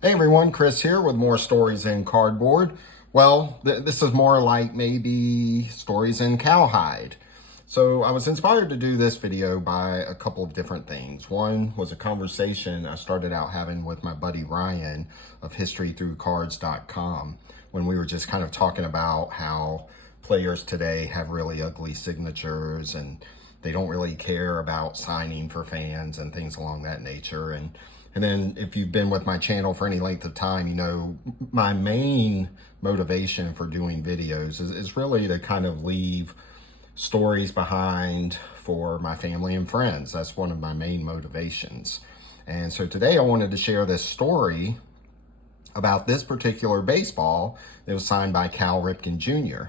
Hey everyone, Chris here with more stories in cardboard. Well, this is more like maybe stories in cowhide. So I was inspired to do this video by a couple of different things. One was a conversation I started out having with my buddy Ryan of historythroughcards.com when we were just kind of talking about how players today have really ugly signatures and they don't really care about signing for fans and things along that nature. And then if you've been with my channel for any length of time, you know, my main motivation for doing videos is really to kind of leave stories behind for my family and friends. That's one of my main motivations. And so today I wanted to share this story about this particular baseball that was signed by Cal Ripken Jr.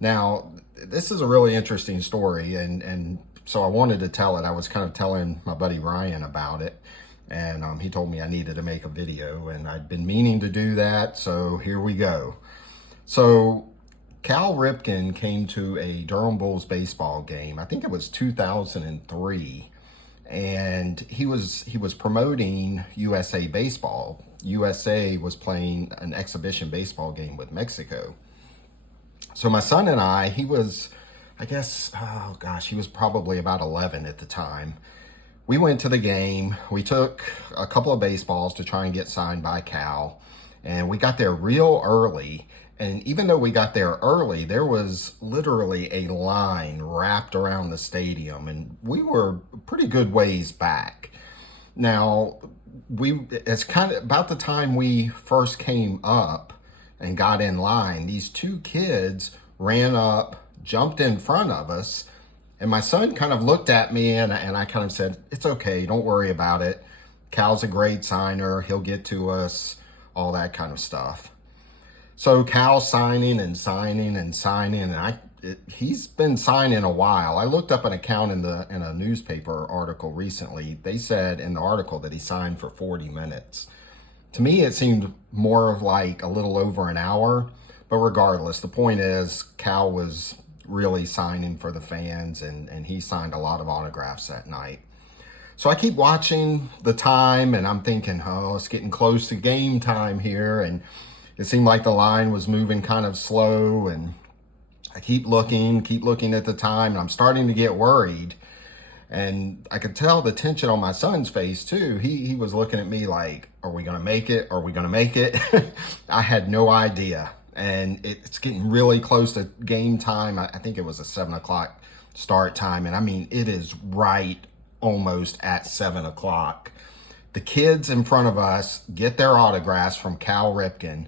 Now, this is a really interesting story, and so I wanted to tell it. I was kind of telling my buddy Ryan about it, and he told me I needed to make a video, and I'd been meaning to do that, so here we go. So Cal Ripken came to a Durham Bulls baseball game. I think it was 2003, and he was promoting USA baseball. USA was playing an exhibition baseball game with Mexico. So my son and I, he was, I guess, oh gosh, he was probably about 11 at the time. We went to the game. We took a couple of baseballs to try and get signed by Cal, and we got there real early. And even though we got there early, there was literally a line wrapped around the stadium, and we were a pretty good ways back. Now, it's kind of about the time we first came up and got in line, these two kids ran up, jumped in front of us, and my son kind of looked at me and I kind of said, "It's okay, don't worry about it. Cal's a great signer, he'll get to us," all that kind of stuff. So Cal's signing and signing and signing, and he's been signing a while. I looked up an account in a newspaper article recently. They said in the article that he signed for 40 minutes. To me, it seemed more of like a little over an hour, but regardless, the point is Cal was really signing for the fans, and he signed a lot of autographs that night. So I keep watching the time, and I'm thinking, oh, it's getting close to game time here, and it seemed like the line was moving kind of slow, and I keep looking at the time, and I'm starting to get worried. And I could tell the tension on my son's face too. He was looking at me like, are we gonna make it? Are we gonna make it? I had no idea. And it's getting really close to game time. I think it was a 7 o'clock start time. And I mean, it is right almost at 7 o'clock. The kids in front of us get their autographs from Cal Ripken.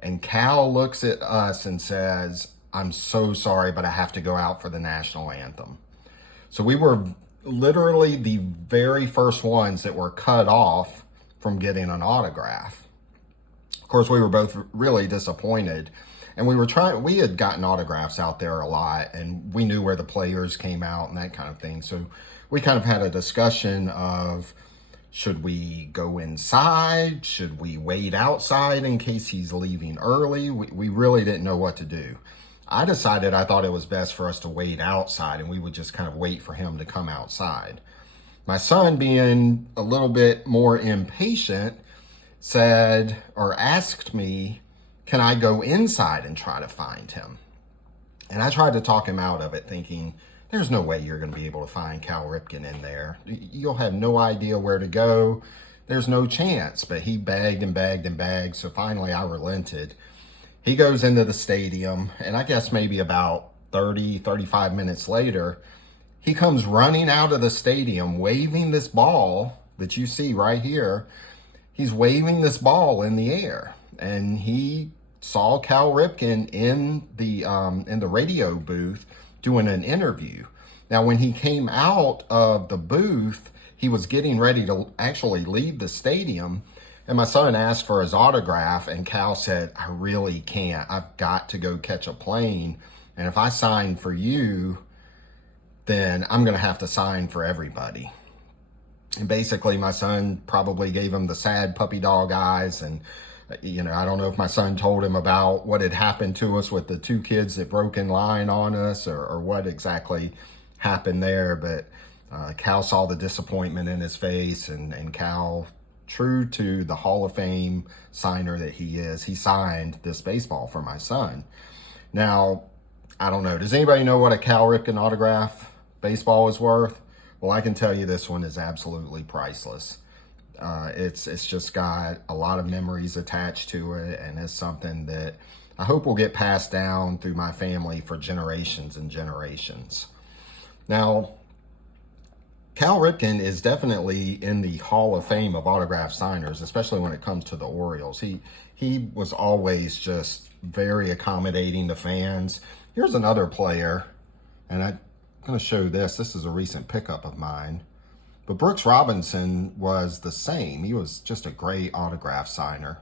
And Cal looks at us and says, "I'm so sorry, but I have to go out for the national anthem." So we were literally the very first ones that were cut off from getting an autograph. Of course, we were both really disappointed, and we had gotten autographs out there a lot, and we knew where the players came out and that kind of thing. So we kind of had a discussion of, should we go inside? Should we wait outside in case he's leaving early? We really didn't know what to do. I decided I thought it was best for us to wait outside, and we would just kind of wait for him to come outside. My son, being a little bit more impatient, said or asked me, can I go inside and try to find him? And I tried to talk him out of it, thinking, there's no way you're going to be able to find Cal Ripken in there. You'll have no idea where to go. There's no chance. But he begged and begged and begged, so finally I relented. He goes into the stadium, and I guess maybe about 35 minutes later, he comes running out of the stadium waving this ball that you see right here. He's waving this ball in the air, and he saw Cal Ripken in the radio booth doing an interview. Now, when he came out of the booth, he was getting ready to actually leave the stadium, and my son asked for his autograph, and Cal said, "I really can't. I've got to go catch a plane, and if I sign for you, then I'm going to have to sign for everybody." And basically, my son probably gave him the sad puppy dog eyes, and I don't know if my son told him about what had happened to us with the two kids that broke in line on us, or what exactly happened there, but Cal saw the disappointment in his face, and Cal true to the Hall of Fame signer that he is, he signed this baseball for my son. Now, I don't know. Does anybody know what a Cal Ripken autograph baseball is worth? Well, I can tell you this one is absolutely priceless. It's just got a lot of memories attached to it, and it's something that I hope will get passed down through my family for generations and generations. Now, Cal Ripken is definitely in the Hall of Fame of autograph signers, especially when it comes to the Orioles. He was always just very accommodating to fans. Here's another player, and I'm going to show this. This is a recent pickup of mine. But Brooks Robinson was the same. He was just a great autograph signer.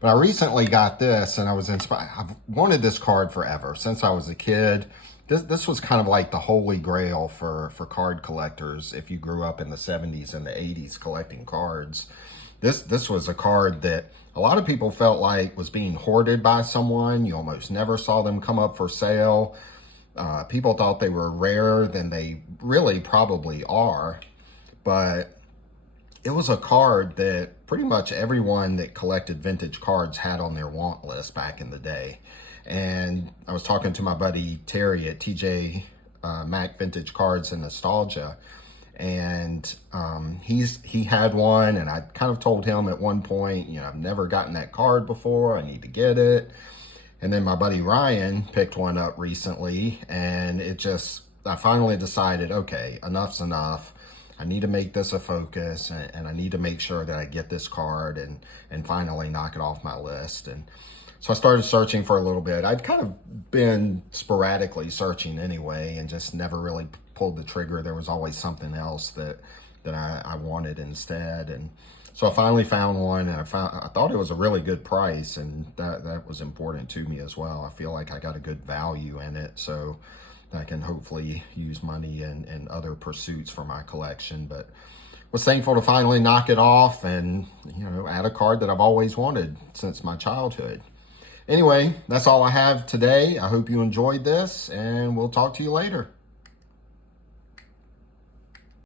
But I recently got this, and I was inspired. I've wanted this card forever, since I was a kid. This was kind of like the holy grail for card collectors if you grew up in the 70s and the 80s collecting cards. This was a card that a lot of people felt like was being hoarded by someone. You almost never saw them come up for sale. People thought they were rarer than they really probably are. But it was a card that pretty much everyone that collected vintage cards had on their want list back in the day. And I was talking to my buddy Terry at TJ Mac Vintage Cards and Nostalgia, and he had one, and I kind of told him at one point, you know, I've never gotten that card before, I need to get it. And then my buddy Ryan picked one up recently, and I finally decided, okay, enough's enough. I need to make this a focus, and I need to make sure that I get this card and finally knock it off my list. And so I started searching for a little bit. I'd kind of been sporadically searching anyway, and just never really pulled the trigger. There was always something else that I wanted instead. And so I finally found one, and I thought it was a really good price, and that was important to me as well. I feel like I got a good value in it, so I can hopefully use money in other pursuits for my collection. But was thankful to finally knock it off and, you know, add a card that I've always wanted since my childhood. Anyway, that's all I have today. I hope you enjoyed this, and we'll talk to you later.